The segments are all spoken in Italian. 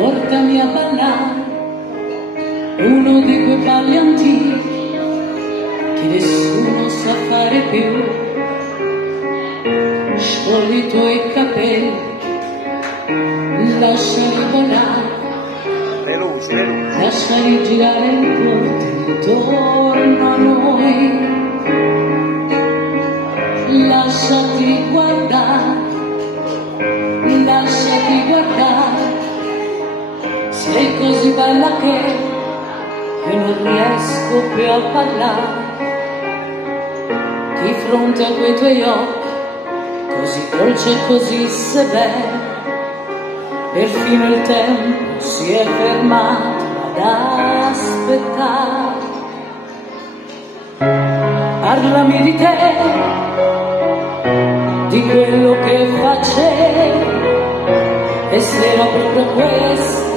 portami a ballare uno di quei balli antichi che nessuno sa fare più. Sciogli i tuoi capelli, lasciali volare, lasciali girare intorno a noi, lasciati guardare, lasciati guardare. Sei così bella che io non riesco più a parlare di fronte a quei tuoi occhi così dolce e così severo. Perfino il tempo si è fermato ad aspettare. Parlami di te, di quello che facevi, e se era proprio questa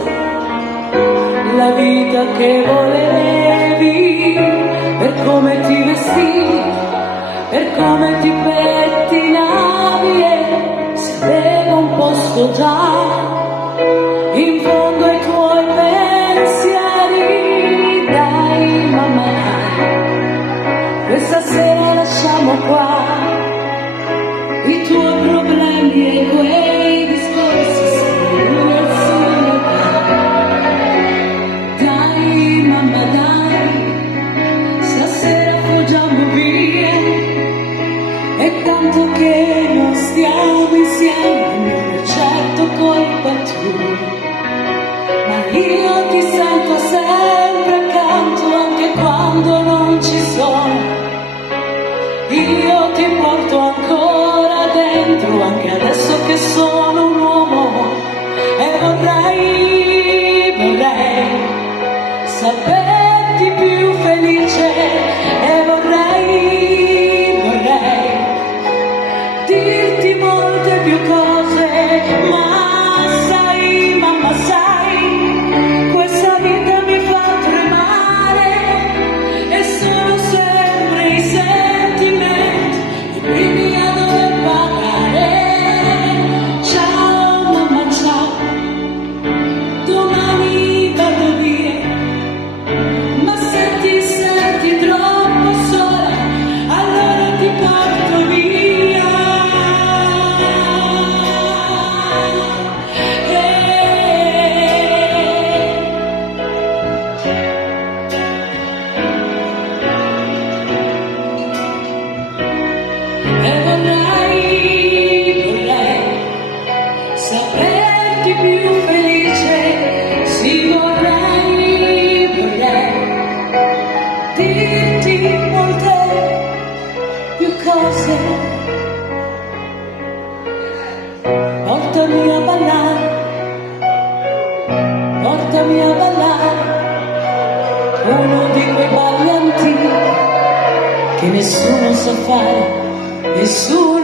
la vita che volevi, per come ti vestivi, per come ti pettinavi, e se avevo un posto già in fondo ai tuoi pensieri. Dai mamma dai, questa sera lasciamo qua i tuoi problemi e quei discorsi sull'università. Dai mamma dai, stasera fuggiamo via, è tanto che non stiamo insieme, non è certo colpa tua, ma io ti sento sempre accanto anche quando non ci sono. Io ti porto ancora dentro, anche adesso che sono un uomo, e vorrei saperti più felice, e vorrei dirti molte più cose, ma sai, mamma sai, questa vita mi fa tremare e sono sempre i sentimenti i primi a dover pagare. Ciao mamma ciao, domani vado via, ma se ti senti troppo sola allora ti porto via. Vorrei saperti più felice, sì vorrei dirti molte più cose. Portami a ballare, portami a ballare uno di quei balli antichi che nessuno sa fare, nessuno